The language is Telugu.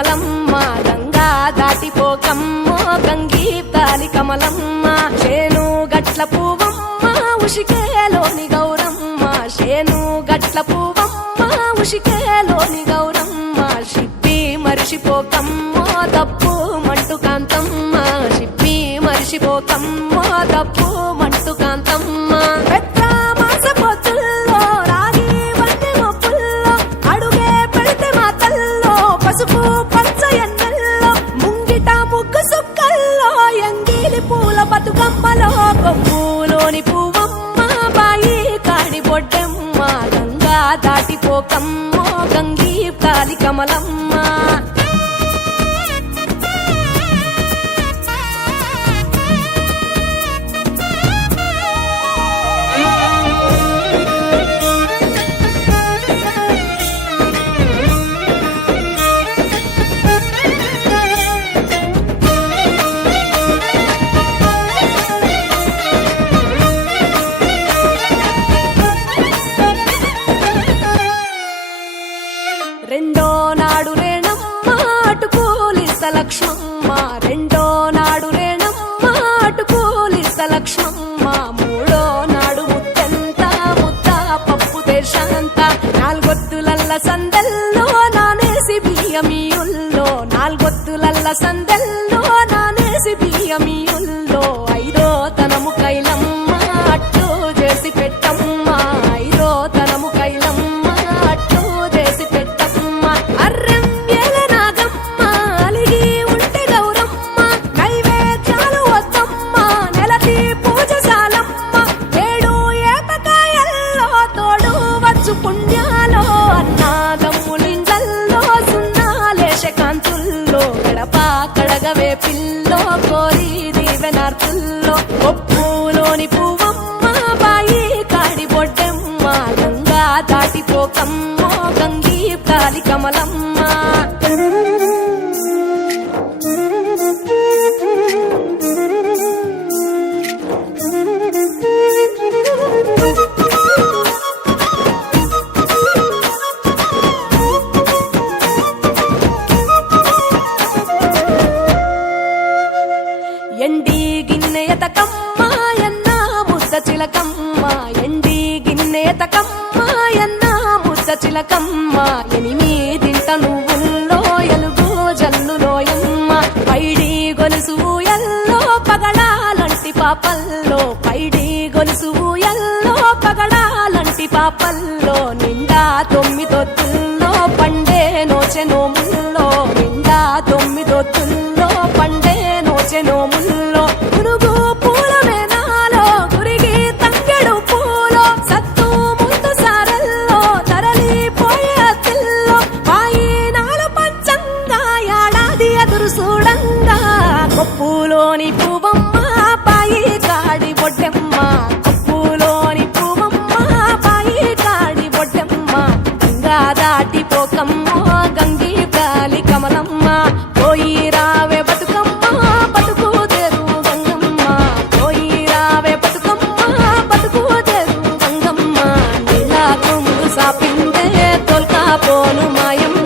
కమలమ్మ గంగా దాటిపోకమ్మ గంగీతాలి కమలమ్మ శేను గట్ల పువ్వమ్మ ఉషికేలోని గౌరమ్మ శేను గట్ల పువ్వమ్మ ఉషికేలోని గౌరమ్మ షిప్పి మరిషిపోకమ్మ తప్పు మంటు కాంతమ్మ షిప్పి మరిషిపోకమ్మ తప్పు మంటు కాంతమ్మ పెద్ద మాస పొత్తుల్లో రాగి వంటి మొప్పుల్లో అడుగే పెడితే మా తల్లో పసుపు పచ్చ ఎన్నెల్లో ముంగిట ముగ్గు సుక్కల్లో ఎంగిలి పూల బతుకమ్మలో కొమ్ములోని పువ్వమ్మ బాయి కాడి బొడ్డెమ్మ గంగా దాటిపోకమ్మ గంగీ తాలి కమలమ్మ రెండో నాడు రేణమ్మ అటుకూలిస్త లక్ష్మమ్మ రెండో నాడు రేణమ్మ అటుకూలిస్త లక్ష్మమ్మ మూడో నాడు ముత్తెంత ముద్ద పప్పు దేశంత నాలుగొత్తులల్ల సందెల్లో నానేసి బియ్యమియుల్లో నాలుగొత్తులల్ల సందెల్లో నానేసి బియ్యమియుల్లో ఐదో తనము కైలమ్మ అట్టు చేసి పెట్టమ్మ ఐదో తనము కైలమ్మ అట్టు చేసి పెట్టమ్మ అర్రెం ఏలనాగమ్మ అలిగి ఉంటే గౌరమ్మ నైవేద్యాలు వద్దమ్మ నెలతి పూజశాలమ్మ ఏడు ఏపకాయల్లో తోడు వచ్చు పుణ్యాలో అన్నాదమ్ములింగల్లో సున్నాలేశ కాంతుల్లో గడప కడగవే పిల్లో కోరి దీవెనార్తుల్లో ఒప్పులోని పువ్వమ్మ బాయి కాడి బొడ్డెమ్మ గంగా దాటిపోకమ్మ గంగీ తాలి కమలమ్మ ఎండి గిన్నెయతకమ్మ ఎన్న ముద్ద చిలకమ్మ ఎండి గిన్నెయతకమ్మ ఎన్న ముద్ద చిలకమ్మ ఎనిమిదింట నువ్వుల్లో ఎలుగు జల్లులోయమ్మ పైడి గొలుసు ఎల్లో పగడాలంటి పాపల్లో పైడి గొలుసు ఎల్లో పగడాలంటి పాపల్లో నిండా తొమ్మిదొత్తుల్లో పండే నోచె నోముల్లో నిండా తొమ్మిదొత్తుల్లో పండే నోచె నోముల్లో గునుగు పూల మేనాలో గురిగి తంగెడు పూలో సత్తు ముందు సారల్లో తరలిపోయే అత్తిల్లో పాయినాల పంచంగా ఏడాది ఎదురు చూడంగా కొప్పులోని పువ్వమ్మ పాయి కాడి బొడ్డెమ్మ కొప్పులోని పువ్వమ్మ పాయి కాడి బొడ్డెమ్మ గంగా దాటిపోకమ్మ గంగీ తాలి కమలమ్మ పోయి రావే బతుకమ్మ బతుకు తెరు గంగమ్మ పోయి రావే బతుకమ్మ బతుకు తెరు గంగమ్మ నీలా కొమ్ము సాపిందే తొల్కా పోను మాయమ్మ